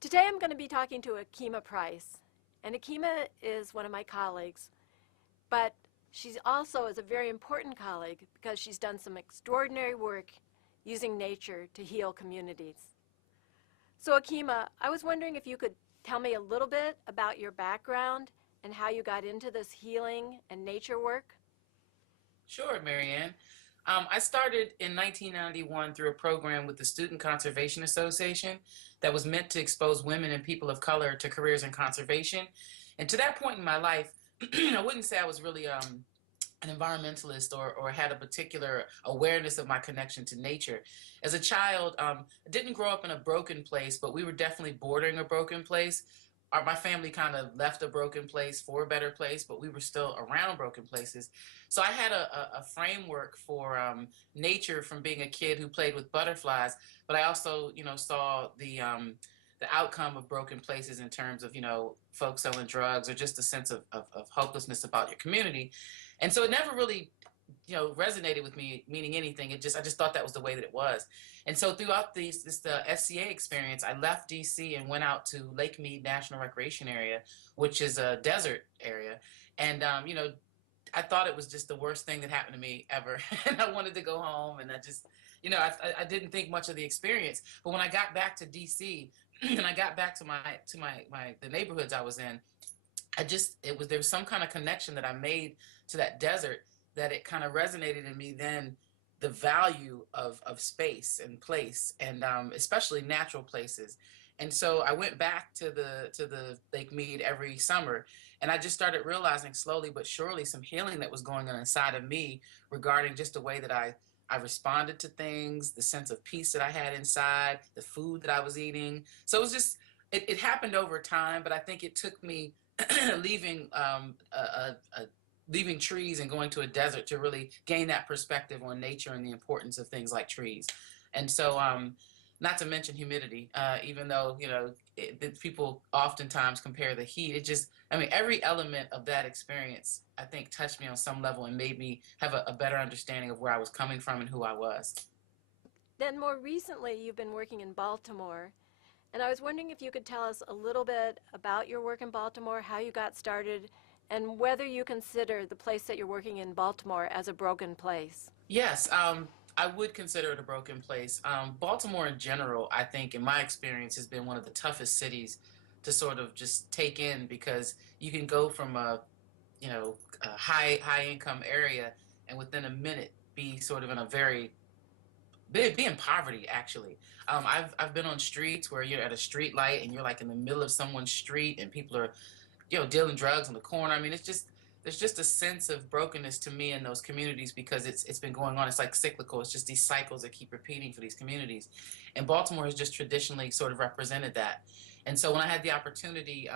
Today I'm going to be talking to Akima Price. And Akima is one of my colleagues, but she also is a very important colleague because she's done some extraordinary work using nature to heal communities. So Akima, I was wondering if you could tell me a little bit about your background and how you got into this healing and nature work. Sure, Marianne. I started in 1991 through a program with the Student Conservation Association that was meant to expose women and people of color to careers in conservation. And to that point in my life, I wouldn't say I was really an environmentalist or had a particular awareness of my connection to nature. As a child, I didn't grow up in a broken place, but we were definitely bordering a broken place. My family kind of left a broken place for a better place, but we were still around broken places. So I had a framework for nature from being a kid who played with butterflies, but I also, saw the outcome of broken places in terms of, folks selling drugs or just a sense of hopelessness about your community. And so it never really, resonated with me, meaning anything. I just thought that was the way that it was. And so throughout the SCA experience, I left DC and went out to Lake Mead National Recreation Area, which is a desert area. And, I thought it was just the worst thing that happened to me ever. And I wanted to go home, and I didn't think much of the experience. But when I got back to DC and I got back to the neighborhoods I was in, there was some kind of connection that I made to that desert, that it kind of resonated in me then, the value of space and place, and especially natural places. And so I went back to the Lake Mead every summer, and I just started realizing slowly but surely some healing that was going on inside of me regarding just the way that I responded to things, the sense of peace that I had inside, the food that I was eating. So it was just, it happened over time, but I think it took me leaving leaving trees and going to a desert to really gain that perspective on nature and the importance of things like trees. And so, not to mention humidity, even though, people oftentimes compare the heat. Every element of that experience, I think, touched me on some level and made me have a better understanding of where I was coming from and who I was. Then more recently, you've been working in Baltimore. And I was wondering if you could tell us a little bit about your work in Baltimore, how you got started, and whether you consider the place that you're working in Baltimore as a broken place. Yes, I would consider it a broken place. Baltimore in general, I think, in my experience, has been one of the toughest cities to sort of just take in, because you can go from a high income area and within a minute be sort of in a be in poverty, actually. I've been on streets where you're at a street light and you're like in the middle of someone's street and people are, dealing drugs on the corner. There's just a sense of brokenness to me in those communities, because it's been going on. It's like cyclical. It's just these cycles that keep repeating for these communities, and Baltimore has just traditionally sort of represented that. And so when I had the opportunity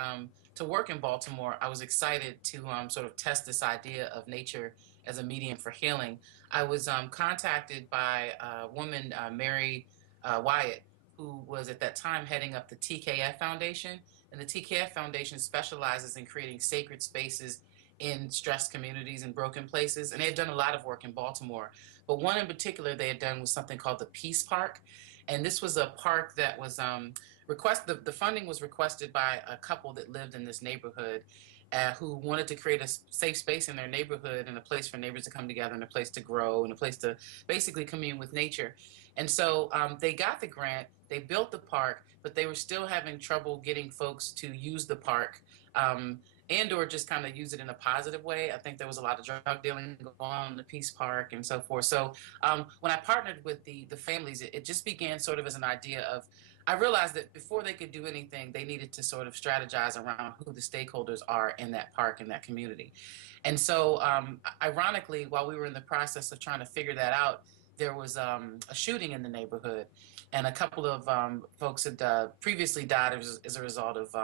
to work in Baltimore, I was excited to sort of test this idea of nature as a medium for healing. I was contacted by a woman, Mary Wyatt, who was at that time heading up the TKF Foundation. And the TKF Foundation specializes in creating sacred spaces in stressed communities and broken places. And they had done a lot of work in Baltimore. But one in particular they had done was something called the Peace Park. And this was a park that was the funding was requested by a couple that lived in this neighborhood, who wanted to create a safe space in their neighborhood, and a place for neighbors to come together, and a place to grow, and a place to basically commune with nature. And so they got the grant, they built the park, but they were still having trouble getting folks to use the park, and or just kind of use it in a positive way. I think there was a lot of drug dealing going on in the Peace Park and so forth. So when I partnered with the families, it just began sort of as an idea of, I realized that before they could do anything, they needed to sort of strategize around who the stakeholders are in that park, in that community. And so, ironically, while we were in the process of trying to figure that out, there was a shooting in the neighborhood, and a couple of folks had previously died as a result of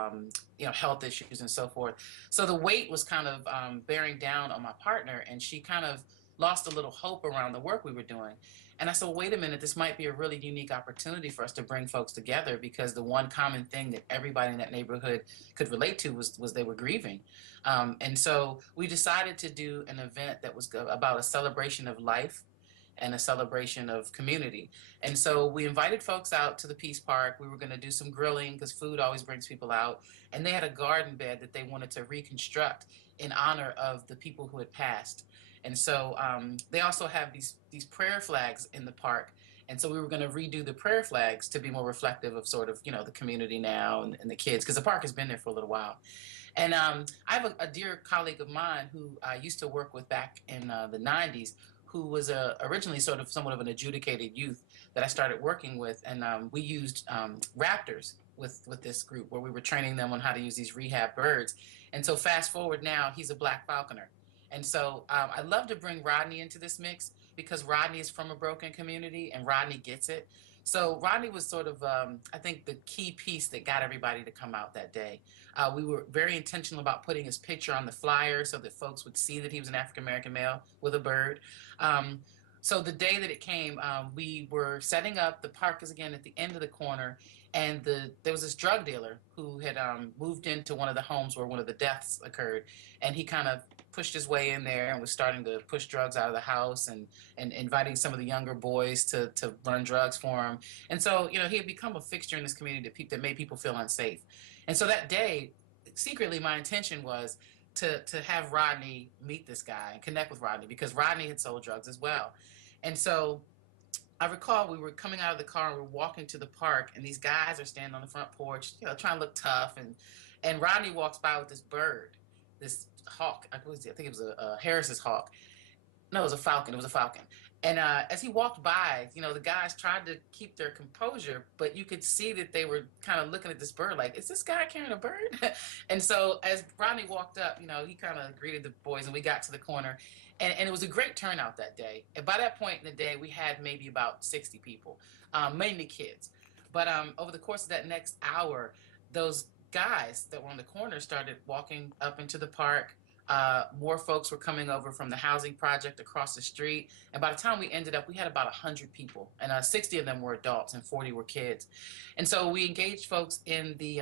health issues and so forth. So the weight was kind of bearing down on my partner, and she kind of lost a little hope around the work we were doing. And I said, well, wait a minute, this might be a really unique opportunity for us to bring folks together, because the one common thing that everybody in that neighborhood could relate to was they were grieving. And so we decided to do an event that was about a celebration of life, and a celebration of community. And so we invited folks out to the Peace Park. We were going to do some grilling because food always brings people out. And they had a garden bed that they wanted to reconstruct in honor of the people who had passed. And so they also have these prayer flags in the park. And so we were going to redo the prayer flags to be more reflective of sort of, the community now and the kids, because the park has been there for a little while. And I have a dear colleague of mine who I used to work with back in the 90s, who was originally sort of somewhat of an adjudicated youth that I started working with. And we used raptors with this group where we were training them on how to use these rehab birds. And so fast forward now, he's a black falconer. And so I'd love to bring Rodney into this mix because Rodney is from a broken community and Rodney gets it. So Rodney was sort of, I think, the key piece that got everybody to come out that day. We were very intentional about putting his picture on the flyer so that folks would see that he was an African-American male with a bird. So the day that it came, we were setting up. The park is, again, at the end of the corner. And there was this drug dealer who had moved into one of the homes where one of the deaths occurred. And he kind of pushed his way in there and was starting to push drugs out of the house and inviting some of the younger boys to run drugs for him. And so, he had become a fixture in this community that made people feel unsafe. And so that day, secretly, my intention was to have Rodney meet this guy and connect with Rodney because Rodney had sold drugs as well. And so I recall we were coming out of the car and we were walking to the park, and these guys are standing on the front porch, trying to look tough. And Rodney walks by with this bird, this hawk. I think it was a Harris's hawk. No, it was a falcon. It was a falcon. And as he walked by, the guys tried to keep their composure, but you could see that they were kind of looking at this bird like, is this guy carrying a bird? And so as Rodney walked up, he kind of greeted the boys, and we got to the corner. And it was a great turnout that day. And by that point in the day, we had maybe about 60 people, mainly kids. But over the course of that next hour, those guys that were on the corner started walking up into the park. More folks were coming over from the housing project across the street. And by the time we ended up, we had about 100 people. And 60 of them were adults and 40 were kids. And so we engaged folks in the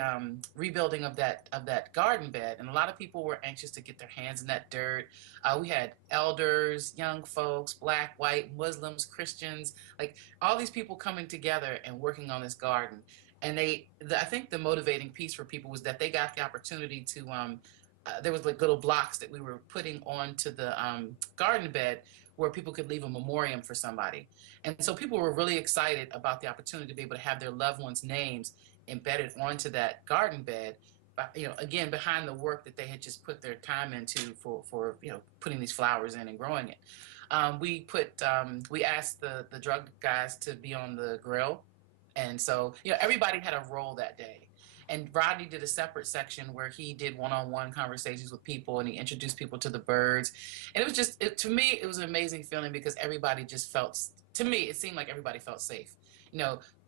rebuilding of that garden bed. And a lot of people were anxious to get their hands in that dirt. We had elders, young folks, black, white, Muslims, Christians, like all these people coming together and working on this garden. And I think the motivating piece for people was that they got the opportunity to there was like little blocks that we were putting onto the garden bed where people could leave a memoriam for somebody. And so people were really excited about the opportunity to be able to have their loved ones' names embedded onto that garden bed, again, behind the work that they had just put their time into for putting these flowers in and growing it. We asked the drug guys to be on the grill. And so, everybody had a role that day. And Rodney did a separate section where he did one-on-one conversations with people and he introduced people to the birds. And it was to me, it was an amazing feeling because everybody just to me, it seemed like everybody felt safe.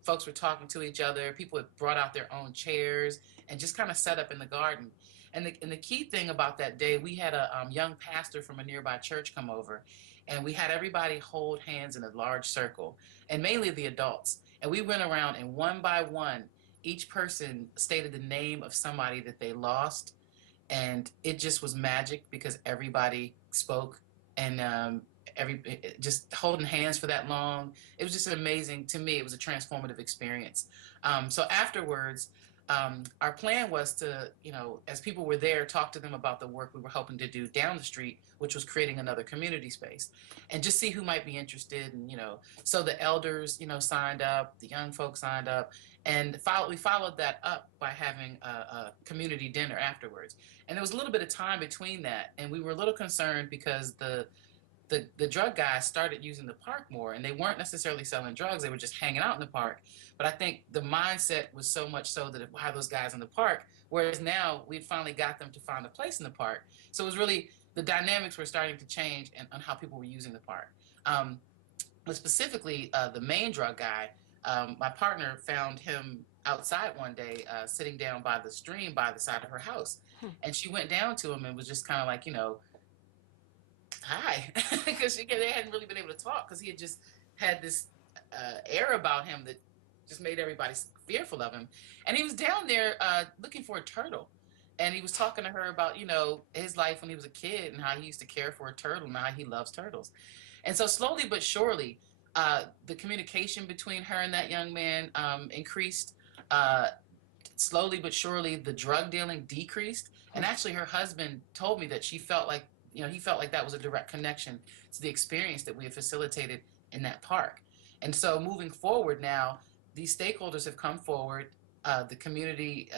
Folks were talking to each other. People had brought out their own chairs and just kind of set up in the garden. And the key thing about that day, we had a young pastor from a nearby church come over, and we had everybody hold hands in a large circle, and mainly the adults. And we went around, and one by one, each person stated the name of somebody that they lost, and it just was magic because everybody spoke, and just holding hands for that long. It was just amazing. To me, it was a transformative experience. So afterwards, our plan was to, as people were there, talk to them about the work we were hoping to do down the street, which was creating another community space, and just see who might be interested. And, so the elders, signed up, the young folks signed up, and we followed that up by having a community dinner afterwards. And there was a little bit of time between that, and we were a little concerned because the drug guys started using the park more, and they weren't necessarily selling drugs. They were just hanging out in the park. But I think the mindset was so much so that why those guys in the park, whereas now we finally got them to find a place in the park. So it was really, the dynamics were starting to change on how people were using the park. But specifically, the main drug guy, my partner found him outside one day, sitting down by the stream by the side of her house. And she went down to him and was just kind of like, hi, because they hadn't really been able to talk because he had just had this air about him that just made everybody fearful of him. And he was down there looking for a turtle. And he was talking to her about, his life when he was a kid and how he used to care for a turtle and how he loves turtles. And so slowly but surely, The communication between her and that young man increased. Uh, Slowly but surely, the drug dealing decreased. And actually, her husband told me that she felt like, he felt like that was a direct connection to the experience that we have facilitated in that park. And so, moving forward now, these stakeholders have come forward. The community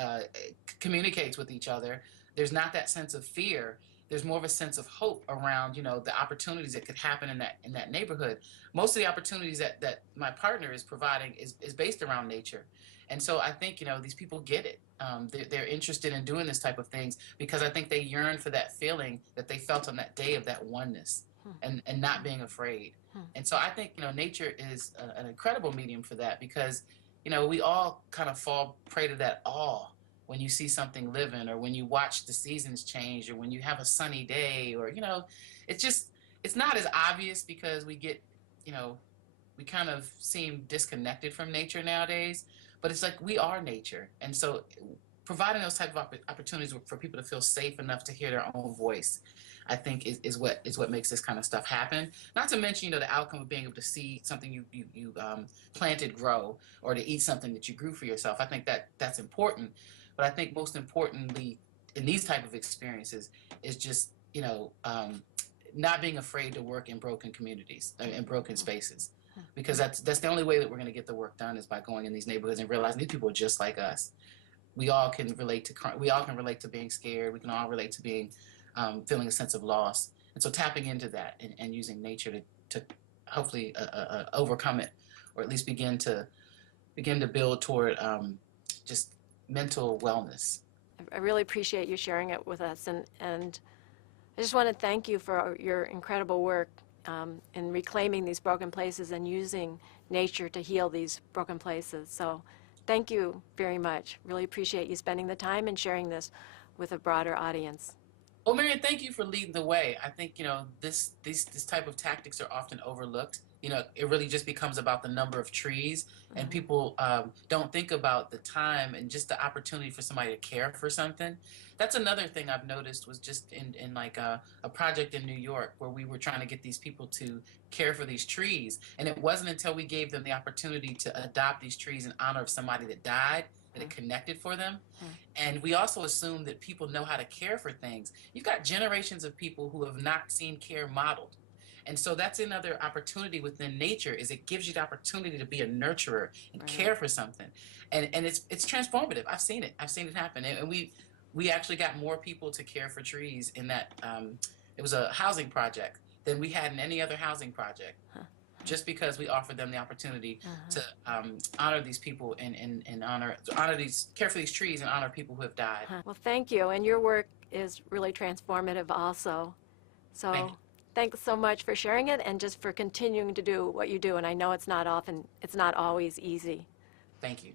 communicates with each other. There's not that sense of fear. There's more of a sense of hope around, the opportunities that could happen in that neighborhood. Most of the opportunities that my partner is providing is based around nature. And so I think, these people get it. They're interested in doing this type of things because I think they yearn for that feeling that they felt on that day of that oneness and not being afraid. And so I think, nature is an incredible medium for that because, we all kind of fall prey to that awe when you see something living or when you watch the seasons change or when you have a sunny day or, it's just, it's not as obvious because we get, you know, we kind of seem disconnected from nature nowadays, but it's like we are nature. And so providing those type of opportunities for people to feel safe enough to hear their own voice, I think is what makes this kind of stuff happen. Not to mention, the outcome of being able to see something you planted grow, or to eat something that you grew for yourself. I think that's important. But I think most importantly in these type of experiences is just not being afraid to work in broken communities, in broken spaces, because that's the only way that we're going to get the work done is by going in these neighborhoods and realizing these people are just like us. We all can relate to crime. We all can relate to being scared. We can all relate to being feeling a sense of loss. And so tapping into that and using nature to hopefully overcome it, or at least begin to build toward just mental wellness. I really appreciate you sharing it with us, and I just want to thank you for your incredible work in reclaiming these broken places and using nature to heal these broken places. So thank you very much. Really appreciate you spending the time and sharing this with a broader audience. Well, Marian, thank you for leading the way. I think, this type of tactics are often overlooked. It really just becomes about the number of trees, and people don't think about the time and just the opportunity for somebody to care for something. That's another thing I've noticed was just in like a project in New York where we were trying to get these people to care for these trees. And it wasn't until we gave them the opportunity to adopt these trees in honor of somebody that died that it connected for them. And we also assume that people know how to care for things. You've got generations of people who have not seen care modeled. And so that's another opportunity within nature is it gives you the opportunity to be a nurturer and care for something. And it's transformative. I've seen it. I've seen it happen. And we actually got more people to care for trees in that it was a housing project than we had in any other housing project. Just because we offered them the opportunity to honor these people and care for these trees and honor people who have died. Well, thank you, and your work is really transformative also. So thanks so much for sharing it and just for continuing to do what you do. And I know it's not always easy. Thank you.